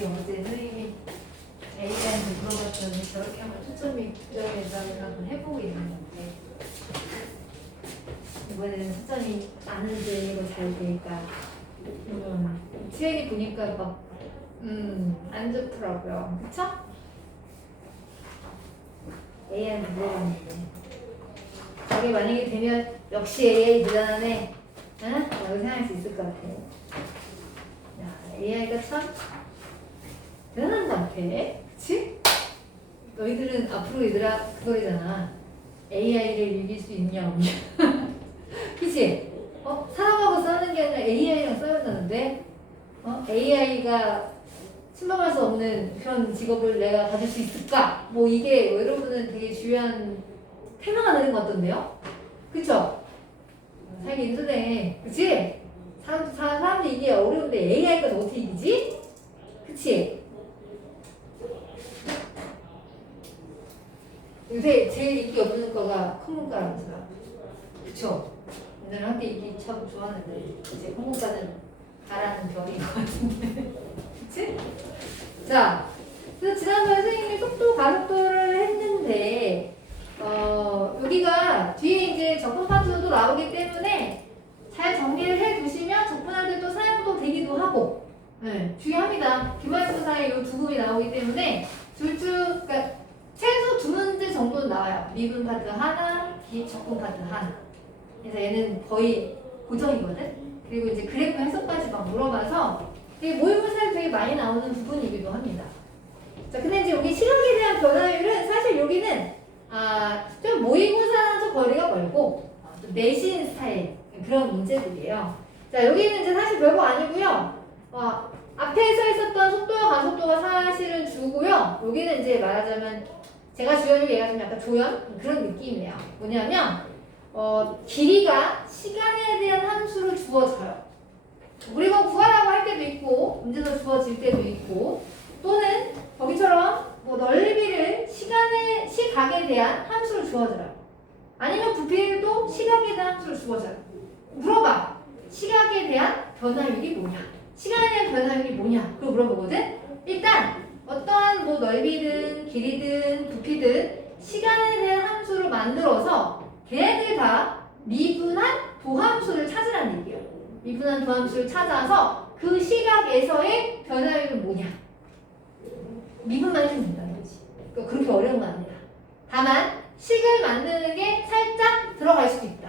우리 어제 선생님이 A한테 물어봤더니 저렇게 하면 초점이 고정된다고 한번 해보고 있는 건데 이번에는 초점이 안 흔들리고 잘 되니까 수현이 보니까 막 안 좋더라고요. 그쵸? A한테 물어봤는데 저게 만약에 되면 역시 AI 대단하네 응? 라고 생각할 수 있을 것 같아요. 야, AI가 참 대단한 것 같아. 그치? 너희들은 앞으로 얘들아 그거잖아. AI를 이길 수 있냐 없냐. 그치? 사람하고 싸우는 게 아니라 AI랑 싸운다는데 AI가 침범할 수 없는 그런 직업을 내가 가질 수 있을까? 뭐 이게 여러분은 되게 중요한 테마가 되는 것 같던데요? 그쵸? 살기 힘드네. 그치? 사람들 이게 어려운데 AI가 어떻게 이기지? 그치? 요새 제일 인기 없는 거가 콩문과라면서요. 그쵸? 옛날에 한때 인기 참 좋았는데 이제 콩문과는 가라는 벽인 것 같은데. 그치? 자, 그래서 지난번에 선생님이 속도, 가속도를 했는데 여기가 뒤에 이제 적분 파트도 나오기 때문에 잘 정리를 해두시면 적분할 때 또 사용도 되기도 하고 네, 중요합니다. 기말분사에 이 두 부분이 나오기 때문에 그러니까 최소 두 문제 정도는 나와요. 미분 파트 하나, 적분 파트 하나. 그래서 얘는 거의 고정이거든. 그리고 이제 그래프 해석까지 막 물어봐서 되게 모의고사에 되게 많이 나오는 부분이기도 합니다. 자, 근데 이제 여기 시각에 대한 변화율은 사실 여기는 좀 모의고사랑 좀 거리가 멀고 좀 내신 스타일 그런 문제들이에요. 자, 여기는 이제 사실 별거 아니고요. 앞에서 있었던 속도와 가속도가 사실은 주고요. 여기는 이제 말하자면 제가 주연이고 얘가 좀 약간 조연 그런 느낌이에요. 뭐냐면 길이가 시간에 대한 함수로 주어져요. 우리가 구하라고 할 때도 있고 문제도 주어질 때도 있고 또는 거기처럼 뭐 넓이를 시각에 대한 함수로 주어져요. 아니면 부피를 또 시각에 대한 함수로 주어져요. 물어봐. 시각에 대한 변화율이 뭐냐? 시간에 대한 변화율이 뭐냐? 그걸 물어보거든. 일단 어떠한 뭐 넓이든 길이든 부피든 시간에 대한 함수로 만들어서 걔네들 다 미분한 도함수를 찾으라는 얘기예요. 미분한 도함수를 찾아서 그 시각에서의 변화율은 뭐냐? 미분만 해주면 된다는 거지. 그러니까 그렇게 어려운 건 아니다. 다만 식을 만드는 게 살짝 들어갈 수도 있다.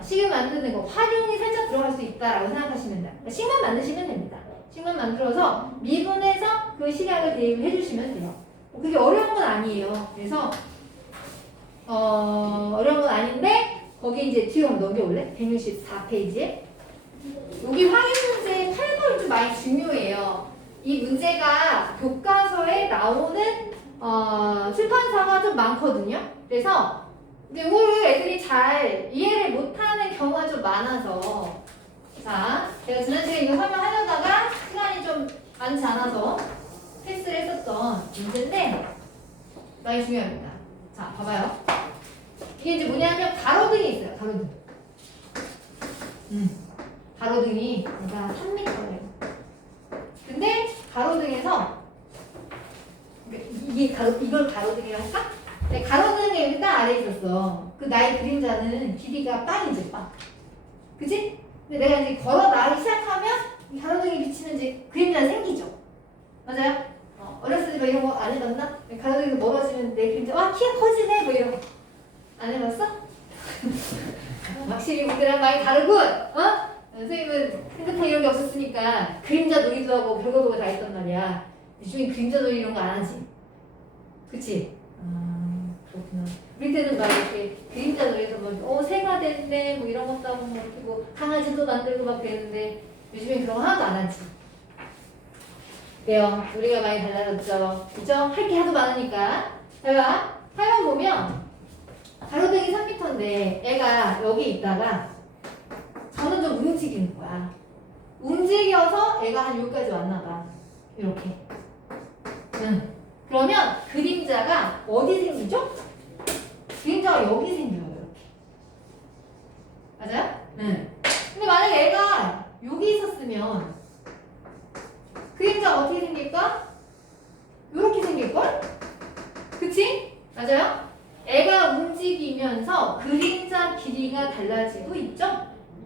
식을 만드는 거, 활용이 살짝 들어갈 수 있다라고 생각하시면 돼요. 그러니까 식만 만드시면 됩니다. 식만 만들어서 미분해서 그 시각을 대입해 주시면 돼요. 그게 어려운 건 아니에요. 그래서 어려운 건 아닌데 거기 이제 뒤로 한번 넘겨올래? 164페이지에 여기 확인 문제 8번이 좀 많이 중요해요. 이 문제가 교과서에 나오는 출판사가 좀 많거든요. 그래서 근데 이거를 애들이 잘 이해를 못하는 경우가 좀 많아서 자, 제가 지난 시간에 이거 설명하려다가 시간이 좀 많지 않아서 패스를 했었던 문제인데 많이 중요합니다. 자, 봐봐요. 이게 이제 뭐냐면 가로등이 있어요. 가로등. 가로등이 그러니까 3m예요. 근데 가로등에서 이걸 가로등이라고 할까? 네, 가로등이 여기 딱 아래에 있었어. 그 나의 그림자는 길이가 빵이지, 빵. 그치? 근데 내가 이제 걸어 나가기 시작하면 이 가로등이 비치는 이제 그림자가 생기죠. 맞아요? 어렸을 때 뭐 이런 거 안 해봤나? 가로등이 멀어지면 내 그림자, 와, 키가 커지네? 뭐 이런 거. 안 해봤어? 확실히 우리랑 많이 다르군! 선생님은 핸드폰 이런 게 없었으니까 그림자 놀이도 하고 별거 다 했단 말이야. 요즘에 그림자 놀이 이런 거 안 하지? 그치? 그렇구나. 우리 때는 막 이렇게 그림자 놀이에서 뭐, 새가 됐네, 뭐 이런 것도 하고, 뭐, 강아지도 만들고 막 그랬는데, 요즘엔 그런 거 하나도 안 하지. 그래요. 우리가 많이 달라졌죠. 그죠? 할 게 하도 많으니까. 자, 8번 보면, 가로등이 3m인데, 애가 여기 있다가, 저는 좀 움직이는 거야. 움직여서 애가 한 여기까지 왔나봐. 이렇게. 그러면 그림자가 어디 생기죠? 그림자가 여기 생겨요. 이렇게. 맞아요? 근데 만약에 애가 여기 있었으면 그림자 그림자가 어떻게 생길까? 이렇게 생길걸? 그치? 맞아요? 애가 움직이면서 그림자 길이가 달라지고 있죠?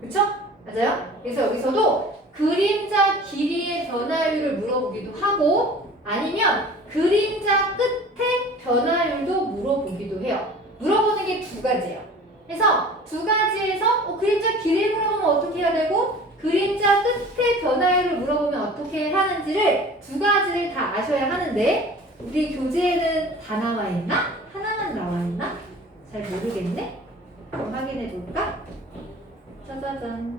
그쵸? 맞아요? 그래서 여기서도 그림자 길이의 변화율을 물어보기도 하고 아니면 그림자 끝의 변화율도 물어보기도 해요. 물어보는 게 두 가지예요. 그래서 두 가지에서 그림자 길이 물어보면 어떻게 해야 되고 그림자 끝의 변화율을 물어보면 어떻게 하는지를 두 가지를 다 아셔야 하는데 우리 교재에는 다 나와 있나? 하나만 나와 있나? 잘 모르겠네? 한번 확인해 볼까? 짜자잔.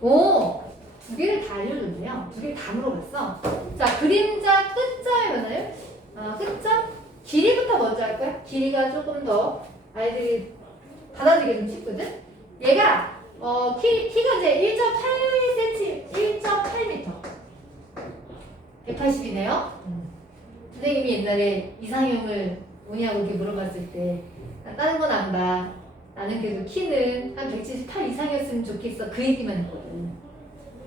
오! 두 개를 다 알려줬네요. 두 개를 다 물어봤어. 자, 그림자 끝자의 변화율. 끝자? 길이부터 먼저 할 거야. 길이가 조금 더 아이들이 받아들이기 좀 쉽거든? 얘가, 키가 이제 1.8cm, 1.8m. 180이네요. 선생님이 옛날에 이상형을 뭐냐고 이렇게 물어봤을 때, 다른 건 안 봐. 나는 그래도 키는 한 178 이상이었으면 좋겠어. 그 얘기만 했거든.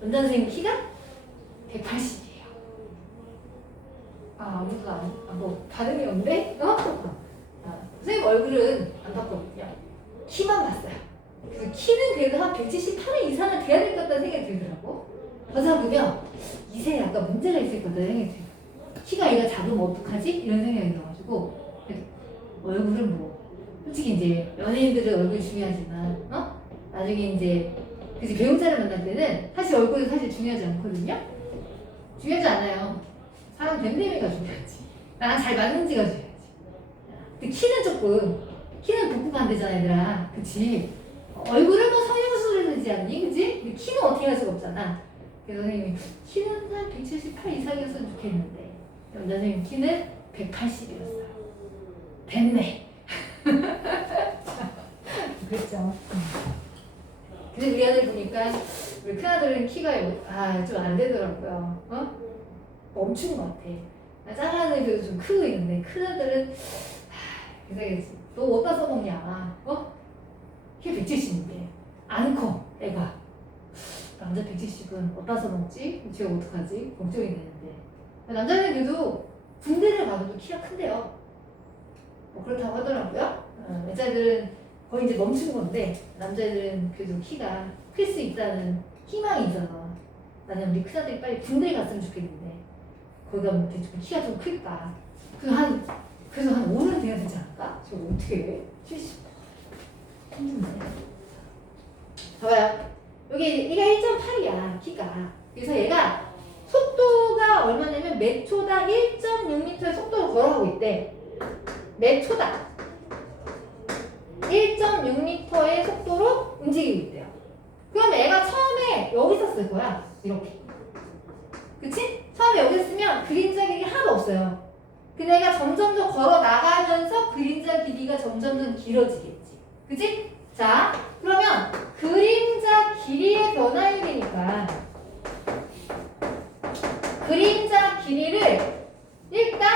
원장 선생님 키가 180이에요. 아무도 뭐 반응이 없네? 선생님 얼굴은 안 봤거든요. 키만 봤어요. 그래서 키는 그래도 한 178 이상은 돼야 될 것 같다는 생각이 들더라고. 그러다 보면 이세 약간 문제가 있을 것 같다는 생각이 들어요. 키가 얘가 작으면 어떡하지? 이런 생각이 들어가지고 얼굴은 뭐 솔직히 이제 연예인들은 얼굴이 중요하지만 나중에 이제 그치 배우자를 만날 때는 사실 얼굴이 사실 중요하지 않거든요. 중요하지 않아요. 사람 됨됨이가 중요하지. 나랑 잘 맞는지가 중요하지. 근데 키는 복구가 안 되잖아 얘들아. 그치? 얼굴은 뭐 성형수술을 되지 않니? 그치? 근데 키는 어떻게 할 수가 없잖아. 그래서 선생님이 키는 한 178 이상이었으면 좋겠는데 선생님 키는 180이었어요. 됐네. 그랬죠. 근데 우리 아들 보니까 우리 큰아들은 키가 좀 안 되더라고요. 멈춘 것 같아. 작은 아들은 그래도 좀 크고 있는데 큰아들은 그래서 너 어디다 써먹냐? 키 170인데 안 커 애가. 남자 170은 어디다 써먹지? 제가 어떡하지? 걱정이 되는데 남자는 그래도 군대를 가도 키가 큰데요. 그렇다고 하더라고요. 여자들은 거의 이제 멈춘 건데 남자들은 그래도 키가 클 수 있다는 희망이 있어서 나는 우리 큰아들이 빨리 군대에 갔으면 좋겠는데 거기 가면 키가 좀 클까? 그래서 한 5는 돼야 되지 않을까? 저 어떻게 해? 70. 힘든데. 봐봐요. 얘가 1.8이야 키가. 그래서 얘가 속도가 얼마냐면 몇 초당 1.6m의 속도로 걸어가고 있대. 몇 초당 1.6m의 속도로 움직이고 있대요. 그럼 애가 처음에 여기 있었을 거야. 이렇게. 그치? 처음에 여기 있으면 그림자 길이 하나도 없어요. 근데 애가 점점점 걸어 나가면서 그림자 길이가 점점점 길어지겠지. 그치? 자, 그러면 그림자 길이의 변화율이니까 그림자 길이를 일단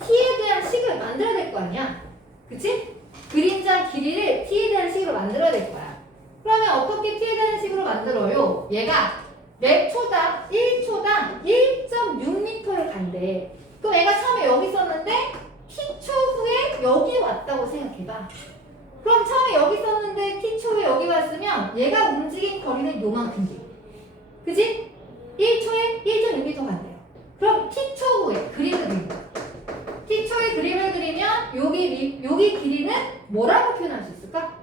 t에 대한 식을 만들어야 될 거 아니야. 그치? 그림자 길이를 t에 대한 식으로 만들어야 될 거야. 그러면 어떻게 t에 대한 식으로 만들어요? 얘가 몇 초당 1초당 1.6m를 간대. 그럼 얘가 처음에 여기 있었는데 t초 후에 여기 왔다고 생각해봐. 그럼 처음에 여기 있었는데 t초 후에 여기 왔으면 얘가 움직인 거리는 요만큼 돼. 그치? 1초에 1.6m 간대요. 그럼 t초 후에 그림을 그린 거야. t초의 그림을 그리면 여기 길이는 뭐라고 표현할 수 있을까?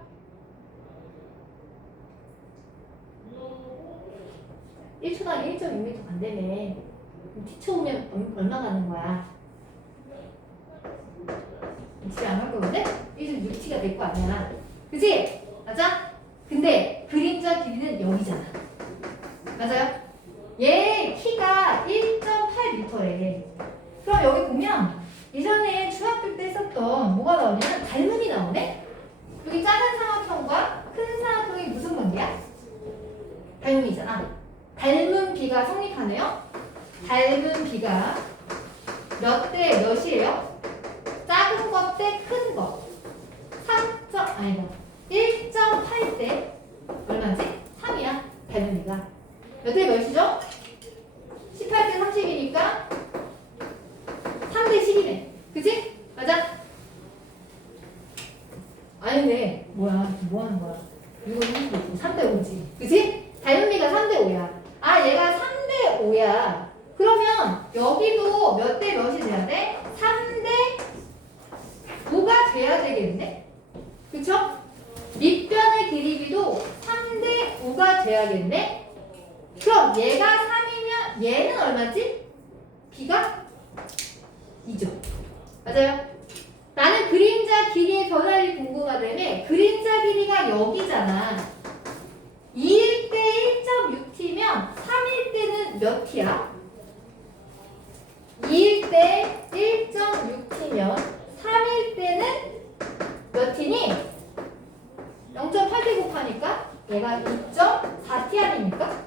음. 1초당 1.6m 간다며. t초 후면 얼마 가는 거야? 집에 안 갈 거거든? 1.6t가 될 거 아니야. 그치? 맞아? 근데 그림자 길이는 여기잖아. 맞아요? 얘 키가 1.8m래. 그럼 여기 보면 예전에 중학교 때 썼던 뭐가 나오냐면 닮음이 나오네? 여기 작은 삼각형과 큰 삼각형이 무슨 관계야? 닮음이잖아. 닮은 비가 성립하네요. 닮은 비가 몇 대 몇이에요? 작은 것 대 큰 것. 1.8대 얼마지? 3이야. 닮은 비가. 몇 대 몇이죠? 18대 30이니까 3대 10이네. 그치? 맞아? 아니네. 뭐야? 뭐 하는 거야? 이거 3대 5지. 그치? 닮은비가 3대 5야. 아, 얘가 3대 5야. 그러면 여기도 몇 대 몇이 돼야 돼? 3대 5가 돼야 되겠네? 그쵸? 밑변의 길이비도 3대 5가 돼야겠네? 그럼 얘가 3이면 얘는 얼마지? B가 2죠. 맞아요? 나는 그림자 길이의 변화율이 궁금하다며. 그림자 길이가 여기잖아. 2일 때 1.6t면 3일 때는 몇 t야? 2일 때 1.6t면 3일 때는 몇 t니? 0.8t 곱하니까 얘가 2.4t 아닙니까?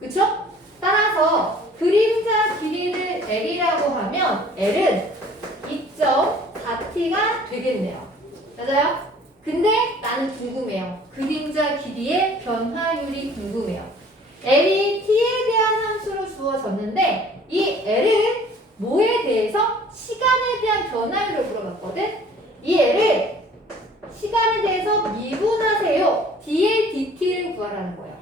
그쵸? 따라서 그림자 길이를 L이라고 하면 L은 2.4t가 되겠네요. 맞아요? 근데 나는 궁금해요. 그림자 길이의 변화율이 궁금해요. L이 t에 대한 함수로 주어졌는데 이 L을 뭐에 대해서? 시간에 대한 변화율을 물어봤거든? 이 L을 시간에 대해서 미분하세요. dl dt를 구하라는 거예요.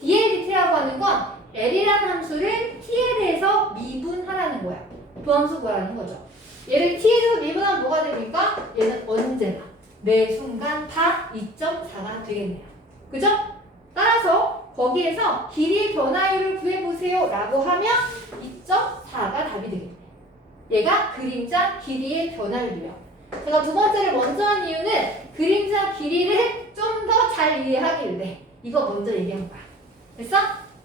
dl dt라고 하는 건 L이라는 함수를 t에 대해서 미분하라는 거야. 그 함수 구하라는 거죠. 얘를 t에 대해서 미분하면 뭐가 됩니까? 얘는 언제나 매 순간 다 2.4가 되겠네요. 그죠? 따라서 거기에서 길이의 변화율을 구해보세요 라고 하면 2.4가 답이 되겠네요. 얘가 그림자 길이의 변화율이에요. 제가 두 번째를 먼저 한 이유는 그림자 길이를 좀 더 잘 이해하기 위해 이거 먼저 얘기한 거야. 됐어?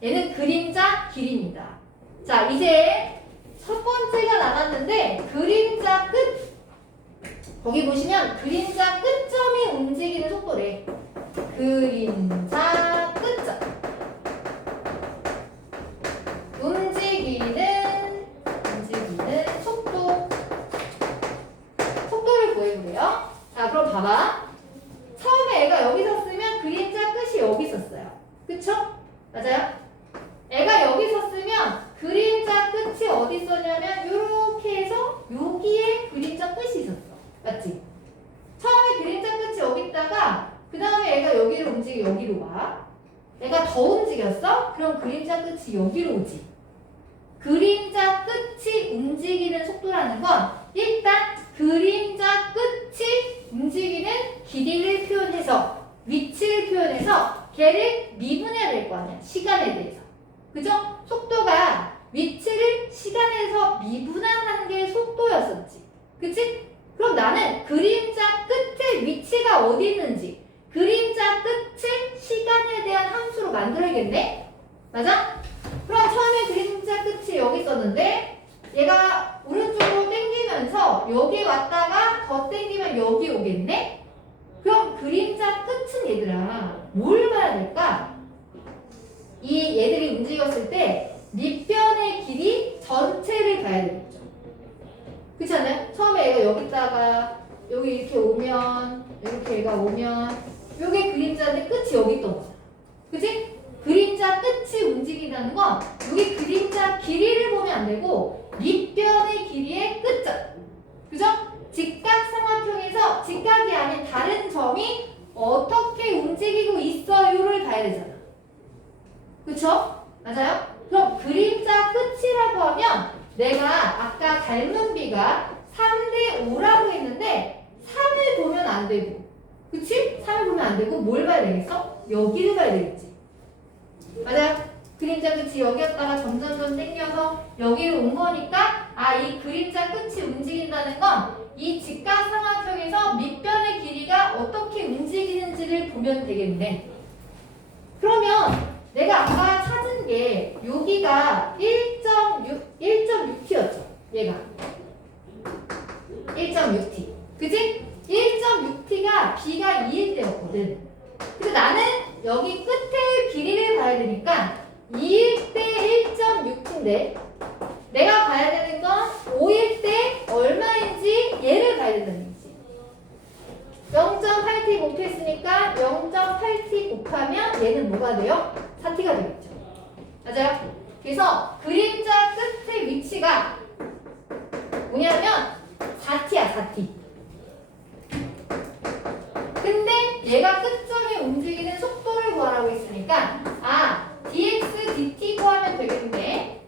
얘는 그림자 길이입니다. 자, 이제 첫 번째가 남았는데 그림자 끝. 거기 보시면 그림자 끝점이 움직이는 속도래. 그림자 끝점. 움직이는 속도. 속도를 구해보래요. 자, 그럼 봐봐. 처음에 애가 여기 섰으면 그림자 끝이 여기 있었어요. 그쵸? 맞아요? 애가 여기 섰으면 그림자 끝이 어디 있었냐면 요렇게 해서 여기에 그림자 끝이 있었어. 맞지? 처음에 그림자 끝이 여기 있다가 그 다음에 애가 여기를 움직여 여기로 와. 애가 더 움직였어? 그럼 그림자 끝이 여기로 오지. 그림자 끝이 움직이는 속도라는 건 일단 그림자 끝이 움직이는 길이를 표현해서 위치를 표현해서 걔를 미분해야 될 거 아니야. 시간에 대해서. 그죠? 속도가 위치를 시간에서 미분하는 게 속도였었지. 그치? 그럼 나는 그림자 끝의 위치가 어디 있는지 그림자 끝을 시간에 대한 함수로 만들어야겠네? 맞아? 그럼 처음에 그림자 끝이 여기 있었는데 얘가 오른쪽으로 당기면서 여기 왔다가 더 당기면 여기 오겠네? 그럼 그림자 끝은 얘들아 뭘 봐야 될까? 이 얘들이 움직였을 때 밑변의 길이 전체를 봐야 되겠죠. 그렇지 않아요? 처음에 얘가 여기 있다가 여기 이렇게 오면 이렇게 얘가 오면 요게 그림자인데 끝이 여기 있던 거잖아. 그치? 그림자 끝이 움직인다는 건 여기 그림자 길이를 보면 안 되고 밑변의 길이의 끝점. 그죠? 직각삼각형에서 직각이 아닌 다른 점이 어떻게 움직이고 있어요를 봐야 되잖아. 그쵸? 맞아요? 그럼 그림자 끝이라고 하면 내가 아까 닮은 비가 3대 5라고 했는데 3을 보면 안 되고 그치? 3을 보면 안 되고 뭘 봐야 되겠어? 여기를 봐야 되겠지. 맞아요? 그림자 끝이 여기였다가 점점점 당겨서 여기로 온 거니까 이 그림자 끝이 움직인다는 건 이 직각삼각형에서 밑변의 길이가 어떻게 움직이는지를 보면 되겠네. 그러면 내가 아까 찾은 게 여기가 1.6t였죠. 얘가 1.6t. 그치? 1.6t가 b가 2일 때였거든. 근데 나는 여기 끝에 길이를 봐야 되니까 2일 때 1.6t인데 내가 봐야 되는 건 5일 때 얼마인지 얘를 봐야 된다는 얘기지. 0.8t 곱했으니까 0.8t 곱하면 얘는 뭐가 돼요? 4t가 되겠죠. 맞아요? 그래서 그림자 끝 수치가 뭐냐면 4t야 4t. 근데 얘가 끝점에 움직이는 속도를 구하라고 했으니까 dx dt 구하면 되겠네.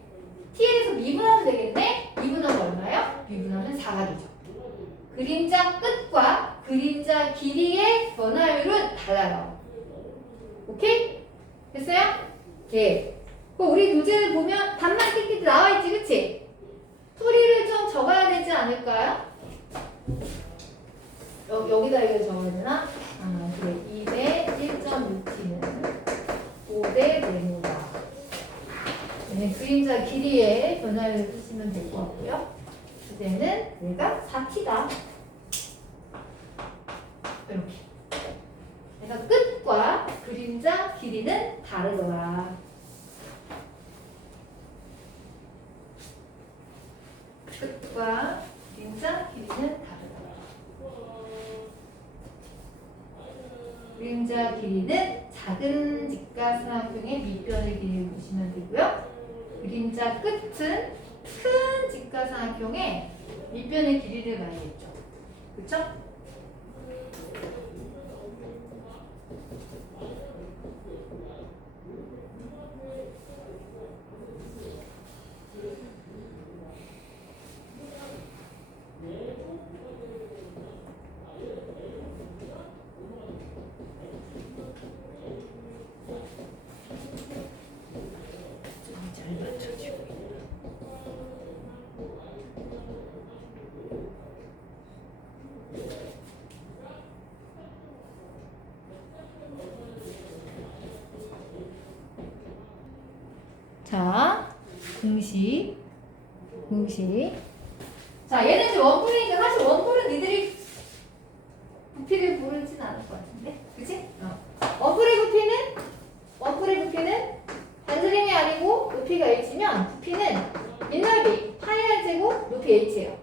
t에서 미분하면 되겠네. 미분하면 얼마요? 미분하면 4가 되죠. 그림자 끝과 그림자 길이의 변화율은 달라요. 오케이? 됐어요? 예. 우리 교재를 보면 답만 띡띡 나와있지, 그치? 풀이를 좀 적어야 되지 않을까요? 여기다 이거 적어야 되나? 그래. 2대 1.6t는 5대 네모다. 네, 그림자 길이의 변화율을 쓰시면 될 것 같고요. 주제는 얘가 4t다. 이렇게. 내가 끝과 그림자 길이는 다르더라. 끝과 그림자 길이는 다르더라. 그림자 길이는 작은 직가삼각형의 밑변의 길이를 보시면 되고요. 그림자 끝은 큰 직가삼각형의 밑변의 길이를 봐야겠죠. 그렇죠? 자, 공식. 자, 얘는 지금 원뿔이니까 사실 원뿔은 니들이 부피를 모르진 않을 것 같은데, 그치? 원뿔의 부피는 반지름이 아니고 높이가 h면 부피는 밑넓이 파이 r 제곱 높이 h예요.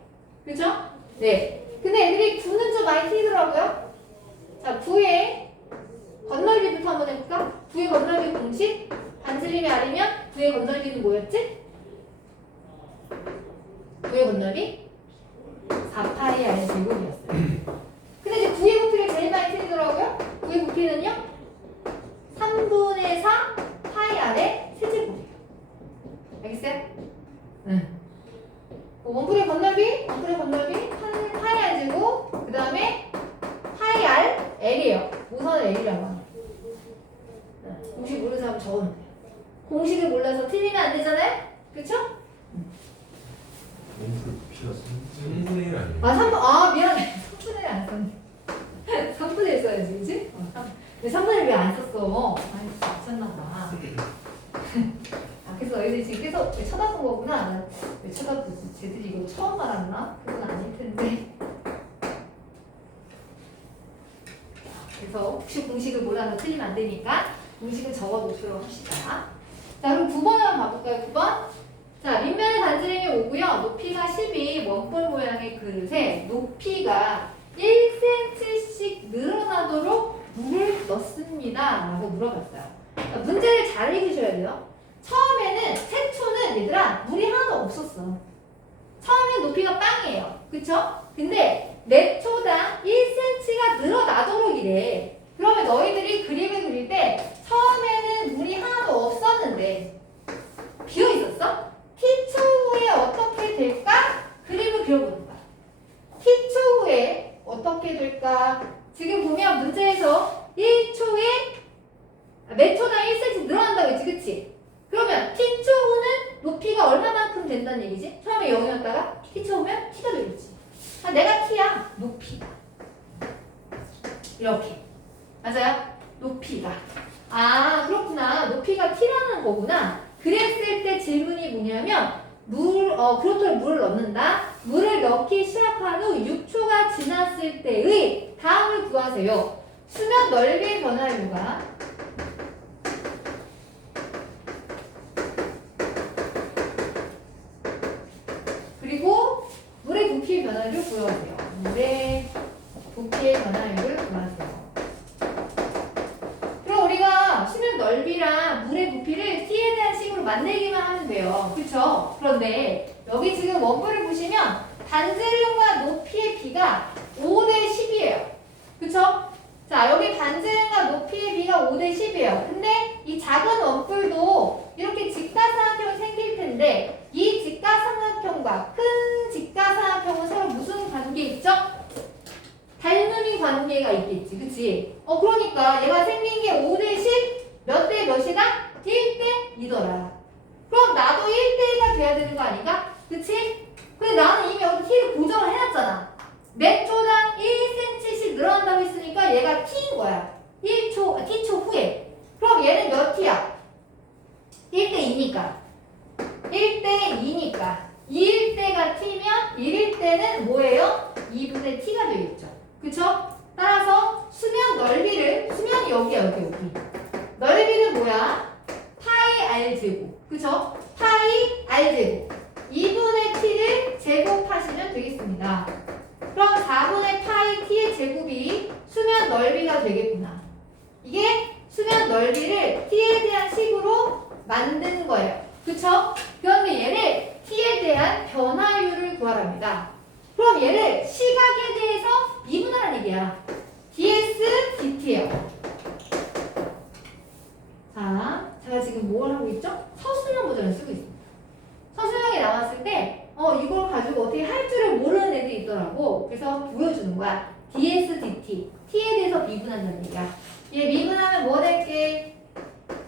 그죠? 네. 근데 애들이 9는 좀 많이 틀리더라고요. 자, 9의 건널비부터 한번 해볼까? 9의 건널비 공식 반지름이 아니면 9의 건널비는 뭐였지? 9의 건널비 4파이 r 제곱이었어요. 근데 이제 9의 부피를 제일 많이 틀리더라고요. 9의 부피는요? 3분의 4 파이 r의 세제곱이에요. 알겠어요? 응. 원뿔의 건널비 파이 r 제곱, 그 다음에 파이 r l이에요. 우선 l이라고 합니다. 공식 모르는 사람 적어놓으면 돼요. 공식을 몰라서 틀리면 안 되잖아요? 그쵸? 원뿔 부피가 3분의 1 아니에요? 3분, 미안해. 3분의 1 안 썼네. 3분의 1 써야지, 그치? 3분의 1 왜 안 썼어? 아이, 미쳤나봐. 그래서 너희들이 지금 계속 왜 쳐다본 거구나. 난 왜 쳐다보지? 쟤들이 이거 처음 알았나? 그건 아닐 텐데. 그래서 혹시 공식을 몰라서 틀리면 안 되니까 공식을 적어놓도록 합시다. 자, 그럼 9번 한번 봐볼까요? 9번. 자, 밑면의 반지름이 5고요. 높이가 12, 원뿔 모양의 그릇에 높이가 1cm씩 늘어나도록 물을 넣습니다. 라고 물어봤어요. 자, 문제를 잘 읽으셔야 돼요. 처음에는 최초는 얘들아 물이 하나도 없었어. 처음엔 높이가 빵이에요. 그쵸? 근데 몇 초당 1cm가 늘어나도록 이래. 그러면 너희들이 그림을 그릴 때 처음에는 물이 하나도 없었는데 비어 있었어? t초 후에 어떻게 될까? 그림을 그려보는 거야. t초 후에 어떻게 될까? 지금 보면 문제에서 1초에 몇 초당 1cm 늘어난다고 했지, 그치? 그러면 t초 후는 높이가 얼마만큼 된다는 얘기지? 처음에 0이었다가 t초 후면 t가 되겠지. 내가 t야. 높이가. 이렇게. 맞아요? 높이가. 그렇구나. 높이가 t라는 거구나. 그랬을 때 질문이 뭐냐면 그렇도록 물을 넣는다. 물을 넣기 시작한 후 6초가 지났을 때의 다음을 구하세요. 수면 넓이의 변화율과 그리고 물의 부피의 변화율을 구하세요. 물의 부피의 변화율을 구하세요. 그럼 우리가 수면 넓이랑 물의 부피를 t에 대한 식으로 만들기만 하면 돼요. 그쵸? 그런데 여기 지금 원뿔을 보시면 반지름과 높이의 비가 5대 10이에요. 그쵸? 자, 여기 반지름과 높이의 비가 5대 10이에요. 근데 이 작은 원뿔도 이렇게 직각삼각형이 생길 텐데 이 직각삼각형과 큰 직각삼각형은 서로 무슨 관계 있죠? 닮음이 관계가 있겠지. 그치? 그러니까 얘가 생긴 게 5대 10 몇 대 몇이다? 1대 2더라. 그럼 나도 1대 2가 돼야 되는 거 아닌가? 그치? 근데 나는 이미 여기 t를 고정을 해놨잖아. 몇 초당 1cm씩 늘어난다고 했으니까 얘가 t인 거야. 1초, t초 후에. 그럼 얘는 몇 t야? 1대 2니까. 1대 2니까. 2일 때가 t면 1일 때는 뭐예요? 2분의 t가 되겠죠. 그쵸? 따라서 수면 넓이를, 수면이 여기야, 여기. 넓이는 뭐야? 파이 r제곱. 그쵸? 파이 r제곱. 2분의 t를 제곱하시면 되겠습니다. 그럼 4분의 파이 t의 제곱이 수면 넓이가 되겠구나. 이게 수면 넓이를 t에 대한 식으로 만든 거예요. 그쵸? 그런데 얘를 t에 대한 변화율을 구하랍니다. 그럼 얘를 시각에 대해서 미분하라는 얘기야. ds dt예요. 자, 제가 지금 뭘 하고 있죠? 서술형 버전을 쓰고 있습니다. 서술형이 나왔을 때 이걸 가지고 어떻게 할 줄을 모르는 애들이 있더라고. 그래서 보여주는 거야. ds dt. t에 대해서 미분한다는 얘기야. 얘 미분하면 뭐 될게?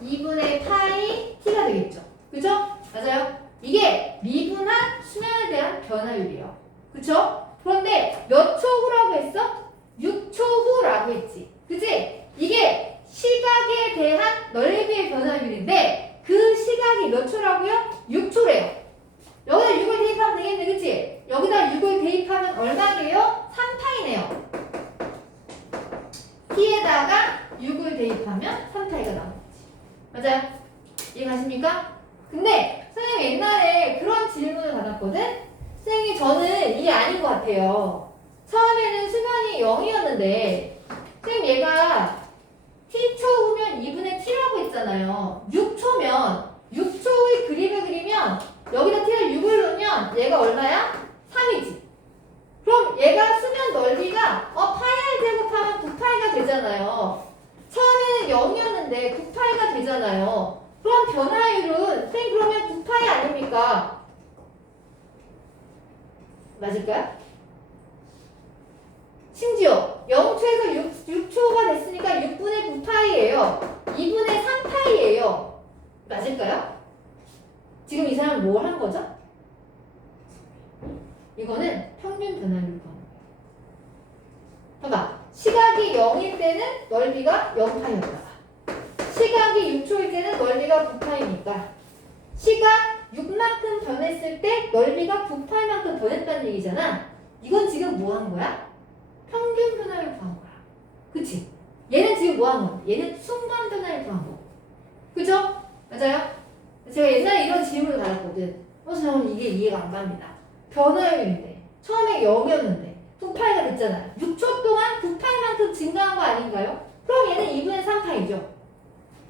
2분의 파이 t가 되겠죠. 그죠? 맞아요? 이게 미분한 수면에 대한 변화율이에요. 그쵸? 그런데 몇 초 후라고 했어? 6초 후라고 했지. 그치? 이게 시각에 대한 넓이의 변화율인데 그 시각이 몇 초라고요? 6초래요. 여기다 6을 대입하면 되겠네. 그치? 여기다 6을 대입하면 얼마게요? 3파이네요. t에다가 6을 대입하면 3파이가 나오겠지. 맞아요? 이해가십니까? 근데 선생님 옛날에 그런 질문을 받았거든? 선생님 저는 이게 아닌 것 같아요. 처음에는 수면이 0이었는데 선생님 얘가 t초 후면 2분의 t라고 했잖아요. 6초면 6초 후에 그림을 그리면 여기다 t를 6을 넣으면 얘가 얼마야? 3이지. 그럼 얘가 수면 넓이가 파이를 제곱하면 9파이가 되잖아요. 처음에는 0이었는데 9파이가 되잖아요. 그럼 변화율은 선생님 그러면 9파이 아닙니까? 맞을까요? 심지어 0초에서 6초가 됐으니까 6분의 9파이예요. 2분의 3파이예요. 맞을까요? 지금 이 사람 뭘 한 거죠? 이거는 평균 변화율을 구하는 거예요. 봐봐. 시각이 0일 때는 넓이가 0파이였다가 시각이 6초일 때는 넓이가 9파이니까 시각 6만큼 변했을 때 넓이가 9파이만큼 변했다는 얘기잖아. 이건 지금 뭐 하는 거야? 평균 변화율 구한 거야. 그치? 얘는 지금 뭐 하는 거야? 얘는 순간 변화율 구한 거. 그죠? 맞아요? 제가 옛날에 이런 질문을 받았거든. 저는 이게 이해가 안 갑니다. 변화율인데 처음에 0이었는데 9파이가 됐잖아요. 6초 동안 9파이만큼 증가한 거 아닌가요? 그럼 얘는 2분의 3파이죠.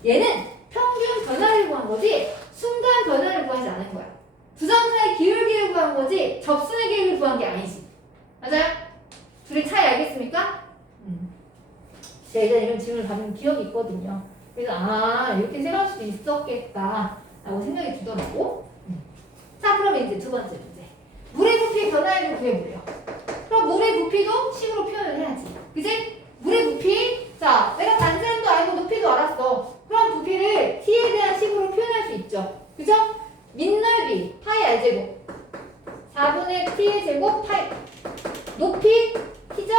얘는 평균 변화를 구한 거지 순간 변화를 구하지 않은 거야. 두 점 사이 기울기를 구한 거지 접순의 기울기를 구한 게 아니지. 맞아요? 둘의 차이 알겠습니까? 제가 예전에 이런 질문을 받은 기억이 있거든요. 그래서 이렇게 생각할 수도 있었겠다 라고 생각이 들더라고. 자, 그러면 이제 두 번째 문제. 물의 부피 변화율을 구해보래요. 그럼 물의 부피도 식으로 표현을 해야지. 그지? 물의 부피. 자, 내가 반지름도 알고 높이도 알았어. 그럼 부피를 t에 대한 식으로 표현할 수 있죠. 그죠? 밑넓이 파이 r제곱 4분의 t의 제곱 파이 높이 t죠?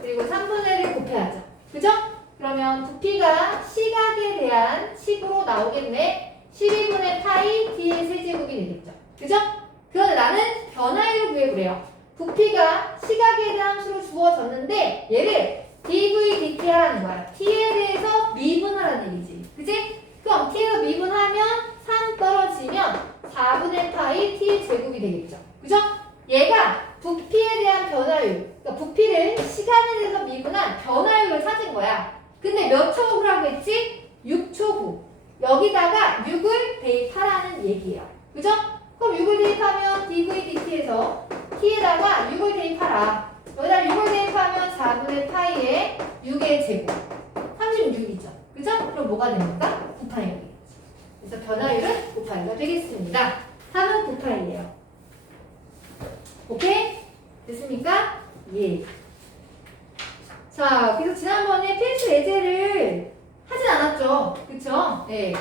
그리고 3분의 1을 곱해야죠. 그죠? 그러면 부피가 시각에 대한 식으로 나오겠네. 12분의 파이 t의 세제곱이 되겠죠. 그죠? 그런데 나는 변화율을 구해보래요. 부피가 시각에 대한 수로 주어졌는데 얘를 dv dt 하라는 거야. t에 대해서 미분하라는 얘기지. 그치? 그럼 t에서 미분하면 3 떨어지면 4분의 파이 t의 제곱이 되겠죠. 그죠? 얘가 부피에 대한 변화율, 그러니까 부피를 시간에 대해서 미분한 변화율을 찾은 거야. 근데 몇 초 후라고 했지? 6초 후. 여기다가 6을 대입하라는 얘기예요. 그죠? 그럼 6을 대입하면 dv dt에서 t에다가 6을 대입하라. 여기다 6을 대입하면 4분의 파이에 6의 제곱 36이죠. 그죠? 그럼 뭐가 됩니까? 9파이가 되겠죠. 그래서 변화율은 9파이가 되겠습니다. 3은 9파이예요. 오케이? 됐습니까? 예. 자, 그래서 지난번에 필수 예제를 하진 않았죠. 그쵸? 네.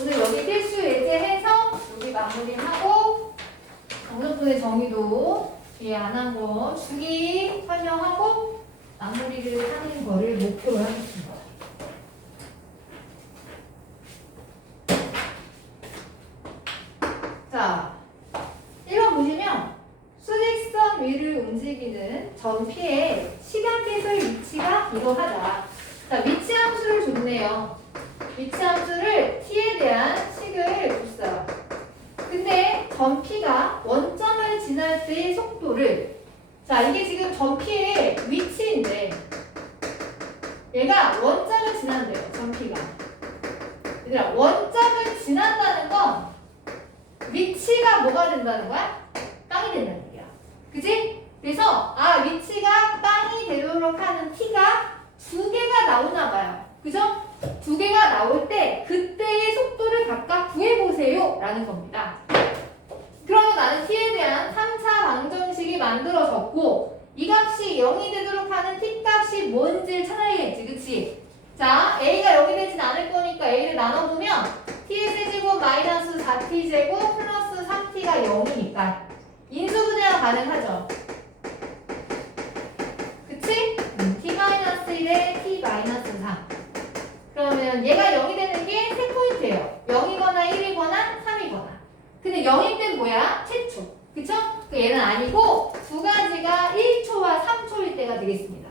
오늘 여기 필수 예제해서 여기 마무리하고 정답분의 정의도 뒤에 안 한 거 주기 설명하고 마무리를 하는 거를 목표로 하겠습니다. 자, 1번 보시면 수직선 위를 움직이는 전피의 시간계의 위치가 이러하다. 자, 위치 함수를 줬네요. 위치 함수를 t에 대한 식을 줬어요. 근데 전피가 원점을 지날 때의 속도를, 자, 이게 지금 전피의 위치인데 얘가 원점을 지난대요. 전피가. 얘들아, 원점을 지난다는 건 위치가 뭐가 된다는 거야? 빵이 된다는 얘기야. 그치? 그래서 위치가 빵이 되도록 하는 t가 두 개가 나오나 봐요. 그죠? 두 개가 나올 때 그때의 속도를 각각 구해보세요 라는 겁니다. 그러면 나는 t에 대한 3차 방정식이 만들어졌고 이 값이 0이 되도록 하는 t 값이 뭔지를 찾아야겠지. 그치? 자, a가 0이 되진 않을 거니까 a를 나눠보면 t의 세제곱 마이너스 4t 제곱 플러스 3t가 0이니까 인수분해가 가능하죠. 그치? t-1에 t-3. 그러면 얘가 0이 되는 게 3포인트예요. 0이거나 1이거나 3이거나. 근데 0일 땐 뭐야? 최초. 그쵸? 얘는 아니고 두 가지가 1초와 3초일 때가 되겠습니다.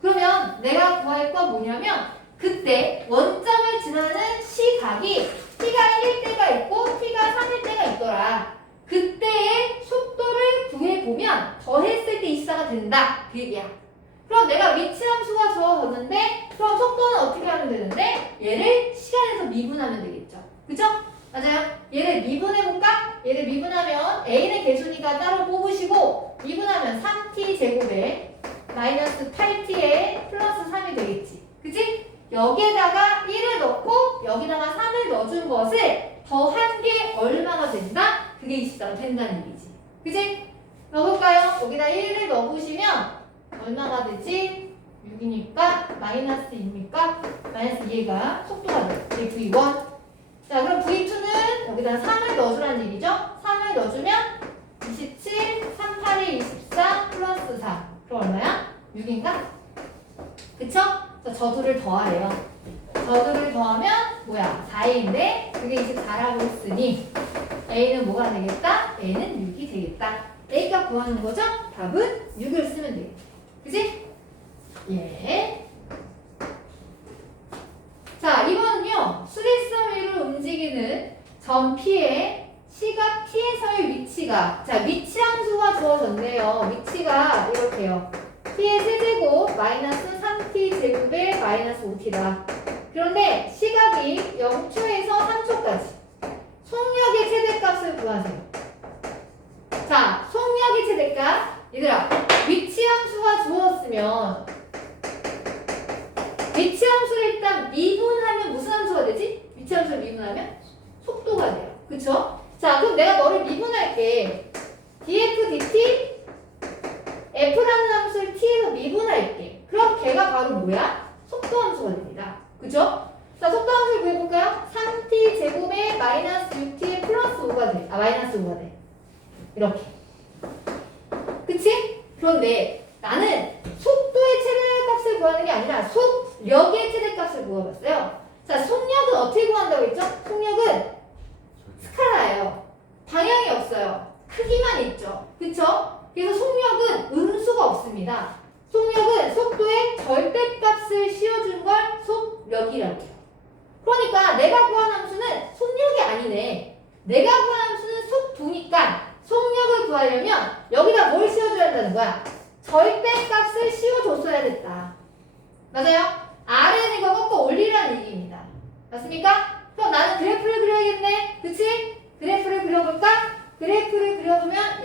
그러면 내가 구할 건 뭐냐면 그때 원점을 지나는 시각이 t가 1일 때가 있고 t가 3일 때가 있더라. 그때의 속도를 구해보면 더했을 때 24가 된다. 그 얘기야. 그럼 내가 위치 함수가 주어졌는데 그럼 속도는 어떻게 하면 되는데 얘를 시간에서 미분하면 되겠죠. 그죠? 맞아요. 얘를 미분해볼까? 얘를 미분하면 a는 개수니까 따로 뽑으시고 미분하면 3t 제곱에 마이너스 8t에 플러스 3이 되겠지. 그치? 여기에다가 1을 넣고 여기다가 3을 넣어준 것을 더한 게 얼마가 된다? 그게 24가 된다는 얘기지. 그치? 넣어볼까요? 여기다 1을 넣어보시면 얼마가 되지? 6이니까 마이너스 2입니까? 마이너스 2가 속도가 돼요. 이게 V1. 자, 그럼 V2는 여기다 3을 넣어주라는 얘기죠? 3을 넣어주면 27, 3, 8에 24 플러스 4. 그럼 얼마야? 6인가? 그쵸? 자, 저두를 더하래요. 저두를 더하면 뭐야? 4인데 그게 24라고 했으니 A는 뭐가 되겠다? A는 6이 되겠다. A 값 구하는 거죠? 답은 6을 쓰면 되겠다. 그치? 예. 자, 2번은요. 수직선 위로 움직이는 전피의 시각 t에서의 위치가, 자, 위치 함수가 주어졌네요. 위치가 이렇게요. t의 세제곱 마이너스 3t 제곱에 마이너스 5t다. 그런데 시각이 0초에서 3초까지 속력의 최대값을 구하세요. 자, 속력의 최대값. 얘들아, 위치 함수가 주었으면 위치 함수를 일단 미분하면 무슨 함수가 되지? 위치 함수를 미분하면 속도가 돼요. 그쵸? 자, 그럼 내가 너를 미분할게. df, dt, f라는 함수를 t에서 미분할게. 그럼 걔가 바로 뭐야? 속도 함수가 됩니다. 그쵸? 자, 속도 함수를 구해볼까요? 3t 제곱에 마이너스 6t에 플러스 5가 돼. 마이너스 5가 돼. 이렇게. 그치? 그런데 나는 속도의 최대값을 구하는 게 아니라 속력의 최대값을 구해봤어요. 자, 속력은 어떻게 구한다고 했죠? 속력은 스칼라예요. 방향이 없어요. 크기만 있죠. 그쵸? 그래서 속력은 음수가 없습니다. 속력은 속도의 절대값을 씌워준 걸 속력이라고 해요. 그러니까 내가 구한 함수는 속력이 아니네. 내가 구한 함수는 속도니까 속력을 구하려면 여기다 뭘 씌워줘야 한다는 거야? 절대값을 씌워줬어야 됐다. 맞아요? 아래는 이거 꺾어 올리라는 얘기입니다. 맞습니까? 그럼 나는 그래프를 그려야겠네. 그치?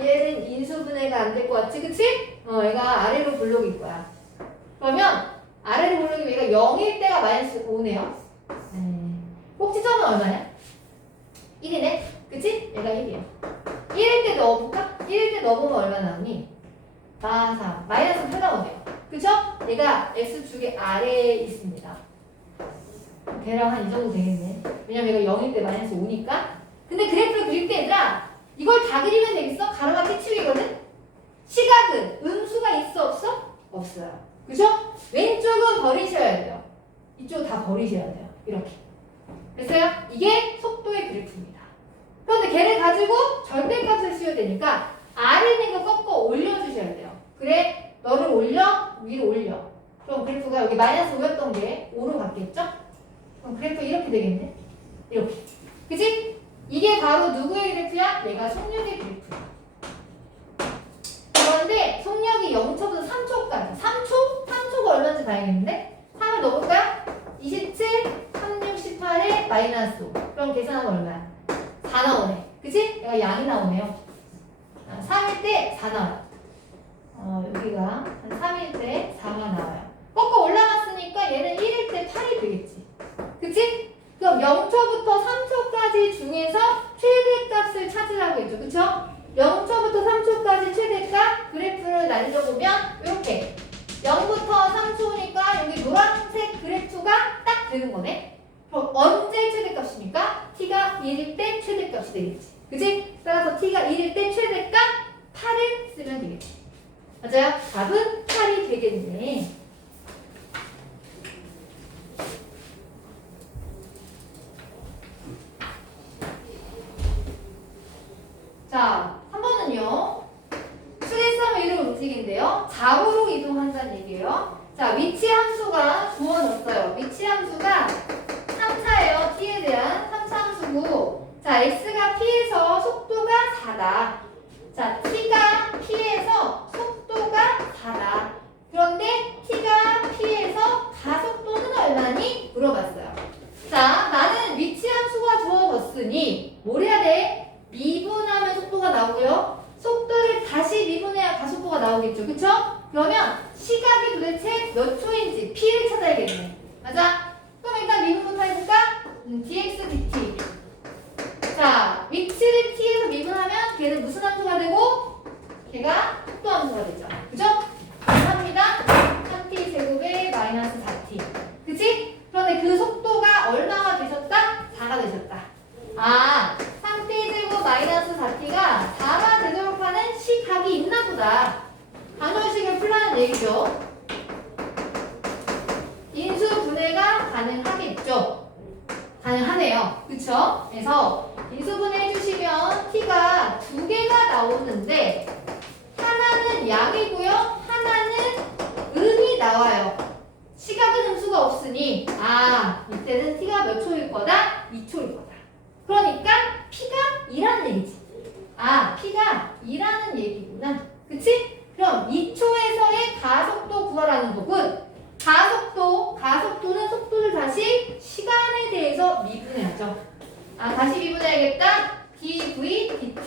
얘는 인수분해가 안 될 것 같지, 그치? 얘가 아래로 블록일 거야. 그러면 아래로 블록이면 얘가 0일 때가 마이너스 5네요. 꼭지점은 얼마냐? 1이네, 그치? 얘가 1이야. 1일 때 넣어볼까? 1일 때 넣어보면 얼마 나오니? 4, 4, 마이너스 8 나오네요. 그쵸? 얘가 x축의 아래에 있습니다. 대략 한 이 정도 되겠네. 왜냐면 얘가 0일 때 마이너스 5니까. 근데 그래프를 그릴 때 얘들아, 이걸 다 그리면 되겠어? 가로가 띠축이거든? 시각은 음수가 있어 없어? 없어요. 그죠? 왼쪽은 버리셔야 돼요. 이쪽 다 버리셔야 돼요. 이렇게. 됐어요? 이게 속도의 그래프입니다. 그런데 걔를 가지고 절대값을 씌워야 되니까 아래 있는 거 꺾어 올려주셔야 돼요. 그래, 너를 올려, 위로 올려. 그럼 그래프가 여기 마이너스 5였던 게 5로 갔겠죠? 그럼 그래프 이렇게 되겠네? 이렇게. 그치? 이게 바로 누구의 그래프야? 얘가 속력의 그래프야. 그런데 속력이 0초부터 3초까지. 3초? 3초가 얼마인지 봐야겠는데? 3을 넣어볼까요? 27, 36, 18에 마이너스 5. 그럼 계산하면 얼마야? 4 나오네. 그치? 얘가 양이 나오네요. 3일 때 4 나와요. 여기가 한 3일 때 4가 나와요. 꺾어 올라갔으니까 얘는 1일 때 8이 되겠지. 그치? 그럼 0초부터 3초까지 중에서 최대값을 찾으라고 했죠. 그쵸? 0초부터 3초까지 최대값 그래프를 날려보면 이렇게 0부터 3초니까 여기 노란색 그래프가 딱 되는 거네. 그럼 언제 최대값입니까? t가 1일 때 최대값이 되겠지. 그치? 따라서 t가 1일 때 최대값 8을 쓰면 되겠지. 맞아요? 답은 8이 되겠네. 자, 3번은요. 수직선 위로 움직인데요. 좌우로 이동한다는 얘기예요. 자, 위치 함수가 주어졌어요. 위치 함수가 3차예요. t에 대한 3차 함수고, 자, x가 p에서 속도가 4다. 자, t가 p에서 속도가 4다. 그런데 t가 p에서 가속도는 얼마니? 물어봤어요. 자, 나는 위치 함수가 주어졌으니 뭘 해야 돼? 미분하면 속도가 나오고요. 속도를 다시 미분해야 가속도가 나오겠죠. 그쵸? 그러면 시각이 도대체 몇 초인지 p를 찾아야겠네. 맞아? 그럼 일단 미분부터 해볼까? dx dt. 자, 위치를 t에서 미분하면 걔는 무슨 함수가 되고? 걔가 속도 함수가 되죠. 그죠? 합니다. 3t 제곱에 마이너스 4t. 그치? 그런데 그 속도가 얼마가 되셨다? 4가 되셨다. 아, 3t 제곱 마이너스 4t가 4가 되도록 하는 시각이 있나 보다. 방정식을 풀라는 얘기죠. 인수 분해가 가능하겠죠. 가능하네요. 그쵸? 그래서 인수 분해 해주시면 t가 2개가 나오는데 하나는 양이고요. 하나는 음이 나와요. 시각은 음수가 없으니 이때는 t가 몇 초일 거다? 2초일 거다. 그러니까 p가 2라는 얘기지. p가 2라는 얘기구나. 그치? 그럼 2초에서의 가속도 구하라는 법은 가속도는 속도를 다시 시간에 대해서 미분해야죠. 다시 미분해야겠다. dv dt.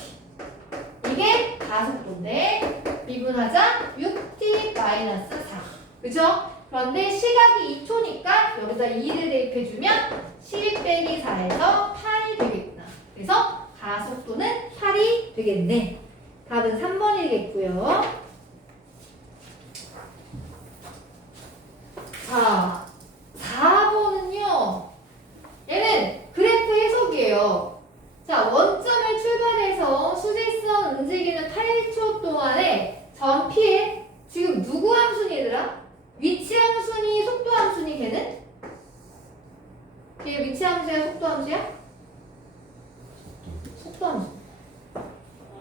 이게 가속도인데 미분하자 6t 마이너스 4. 그죠? 그런데 시각이 2초니까 여기다 2를 대입해주면 10 빼기 4에서 8이 되겠구나. 그래서 가속도는 8이 되겠네. 답은 3번이겠고요. 자, 4번은요. 얘는 그래프 해석이에요. 자, 원점을 출발해서 수직선 움직이는 8초 동안에 전 P에 지금 누구 함수니 얘들아? 위치 함수니 속도 함수니 걔는? 걔 위치 함수야 속도 함수야? 속도 함수.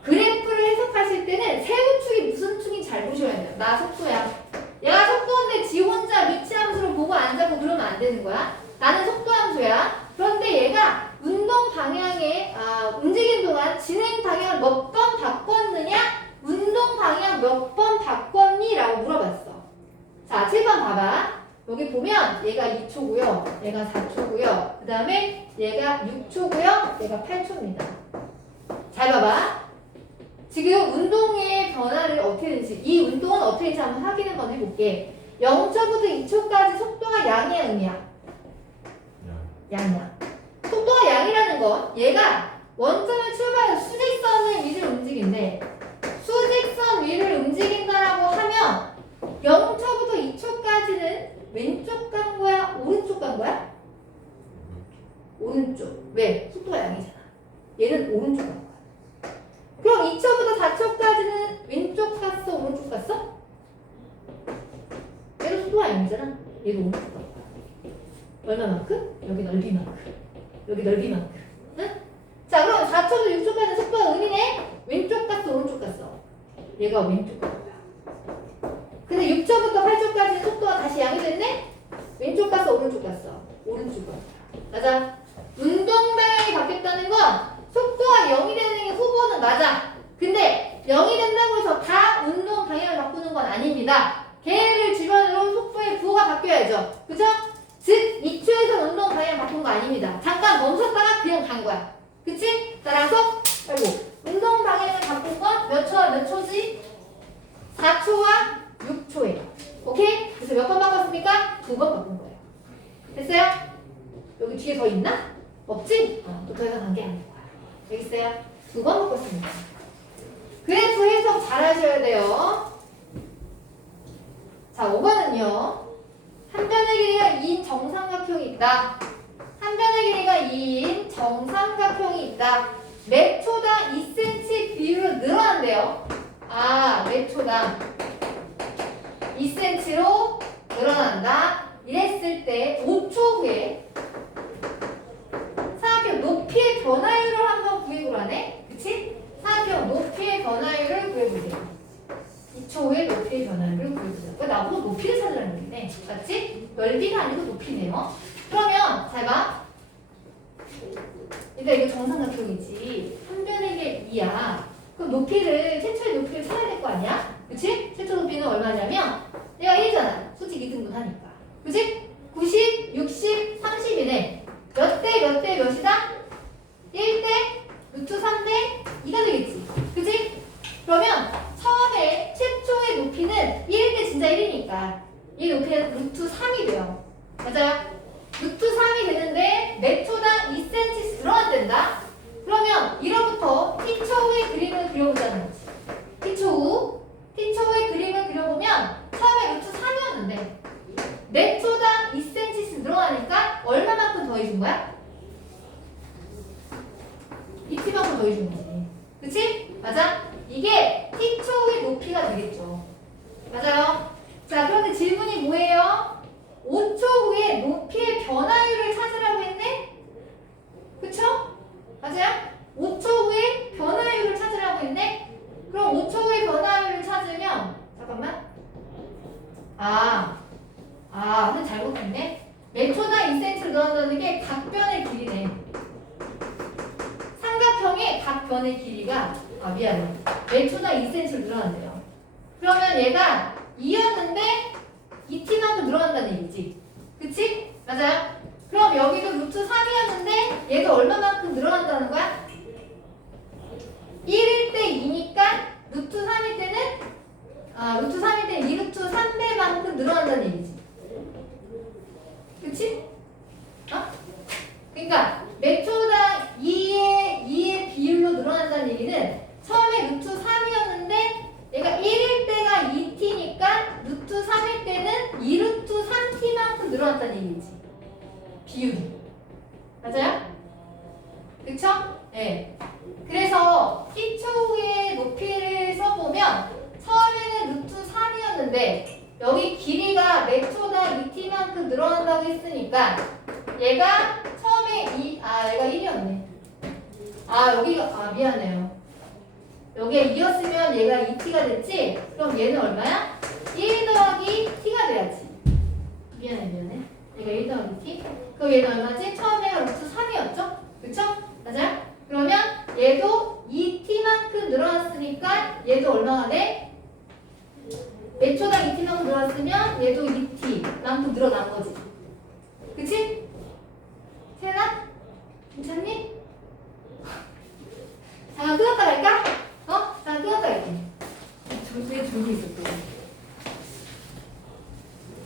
그래프를 해석하실 때는 세우축이 무슨 축인지 잘 보셔야 돼요. 나 속도야. 얘가 속도인데 지 혼자 위치 함수를 보고 안 잡고 그러면 안 되는 거야. 나는 속도 함수야. 그런데 얘가 운동 방향에 움직이는 동안 진행 방향을 몇 번 바꿨느냐? 운동 방향 몇 번 바꿨니? 라고 물어봤어. 자, 7번 봐봐. 여기 보면 얘가 2초고요. 얘가 4초고요. 그 다음에 얘가 6초고요. 얘가 8초입니다. 잘 봐봐. 지금 운동의 변화를 어떻게 되는지, 이 운동은 어떻게 되는지 한번 확인 한번 해볼게. 0초부터 2초까지 속도가 양이야, 음이야? 양이야. 속도가 양이라는 건 얘가 원점을 출발해서 수직선을 위를 움직인대. 수직선 위를 움직인다라고 하면 0초부터 2초까지는 왼쪽 간 거야? 오른쪽 간 거야? 오른쪽. 왜? 속도가 양이잖아. 얘는 오른쪽 간 거야. 그럼 2초부터 4초까지는 왼쪽 갔어? 오른쪽 갔어? 얘도 속도가 양이잖아. 얘도 오른쪽 간 거야. 얼마만큼? 여기 넓이만큼. 여기 넓이만큼. 응? 자, 그럼 4초부터 6초까지는 속도가 음이네? 왼쪽 갔어? 오른쪽 갔어? 얘가 왼쪽 간 거야. 근데 6초부터 8초까지는 속도가 다시 양이 됐네? 왼쪽 갔어? 오른쪽 갔어? 오른쪽 갔어. 맞아. 운동 방향이 바뀌었다는 건 속도가 0이 되는 게 후보는 맞아. 근데 0이 된다고 해서 다 운동 방향을 바꾸는 건 아닙니다. 걔를 주변으로 속도의 부호가 바뀌어야죠. 그죠? 즉 2초에서 운동 방향 바꾼 거 아닙니다. 잠깐 멈췄다가 그냥 간 거야. 그치? 따라서 아이고 운동 방향을 바꾼 건 몇 초와 몇 초지? 4초와 6초예요. 오케이? 그래서 몇 번 바꿨습니까? 2번 바꾼 거예요. 됐어요? 여기 뒤에 더 있나? 없지? 또 더 이상 간 게 아닌 거야. 여기 있어요? 2번 바꿨습니다. 그래프 해석 잘 하셔야 돼요. 자, 5번은요. 한 변의 길이가 2인 정삼각형이 있다. 한 변의 길이가 2인 정삼각형이 있다. 몇 초당 2cm 비율로 늘어난대요. 아, 몇 초당 2cm로 늘어난다. 이랬을 때 5초 후에 사각형 높이의 변화율을 한번 구해보라네. 그치? 사각형 높이의 변화율을 구해보세요. 2초 후에 높이의 변화율을 구해보세요. 그러니까 나보고 높이를 찾으라는 얘기네. 맞지? 넓이가 아니고 높이네요. 그러면 잘 봐. 그러니까 이게 정삼각형이지. 한 변의 게 2야. 그럼 높이를, 최초의 높이를 찾아야 될 거 아니야? 그치? 최초 높이는 얼마냐면 얘가 1잖아. 솔직히 2등분 하니까. 그치? 90, 60, 30이네. 몇 대 몇 대 몇이다? 1대 루트 3대 2가 되겠지. 그치? 그러면 처음에 최초의 높이는 1대 진짜 1이니까 이 높이는 루트 3이 돼요. 맞아요? 루트 3이 되는데 몇 초당 2cm씩 늘어난댄다? 그러면 1호부터 t초 후의 그림을 그려보자는 거지. t초 후의 그림을 그려보면 처음에 루트 3이었는데 몇 초당 2cm씩 늘어나니까 얼마만큼 더해준 거야? 2t만큼 더해준 거지. 그치? 맞아? 이게 t초 후의 높이가 되겠죠. 맞아요? 자, 그런데 질문이 뭐예요? 5초 후에 높이의 변화율을 찾으라고 했네? 그쵸? 맞아요? 5초 후에 변화율을 찾으라고 했네? 그럼 5초 후에 변화율을 찾으면 잠깐만. 근데 잘못했네. 몇 초당 2cm를 늘어난다는 게 각 변의 길이네. 삼각형의 각 변의 길이가 미안해. 몇 초당 2cm를 늘어난대요. 그러면 얘가 2였는데 2t만큼 늘어난다는 얘기지. 그치? 맞아요? 그럼 여기도 루트 3이었는데 얘도 얼마만큼 늘어난다는 거야? 1일 때 2니까 루트 3일 때는 루트 3일 때는 2루트 3배만큼 늘어난다는 얘기지. 그치? 그러니까 몇 초당 2의 비율로 늘어난다는 얘기는 처음에 루트 3이었는데 얘가 1일 때가 2t니까 루트 3일 때는 2루트 3t만큼 늘어났다는 얘기지. 비율이. 맞아요? 그쵸? 네. 그래서 t초 후에 높이를 써보면 처음에는 루트 3이었는데 여기 길이가 몇 초당 2t만큼 늘어난다고 했으니까 얘가 처음에 얘가 1이었네. 여기가 미안해요. 여기가 2였으면 얘가 2t가 됐지? 그럼 얘는 얼마야? 1 더하기 t가 돼야지. 미안해. 얘가 1 더하기 t? 그럼 얘는 얼마지? 처음에가 루트 3이었죠? 그쵸? 맞아요? 그러면 얘도 2t만큼 늘어났으니까 얘도 얼마가 돼? 몇 초당 2t만큼 늘어났으면 얘도 2t만큼 늘어난 거지. 그치? 세나? 괜찮니? 잠깐 끊었다 갈까? 잠깐 끊었다 왜 줄고 있었고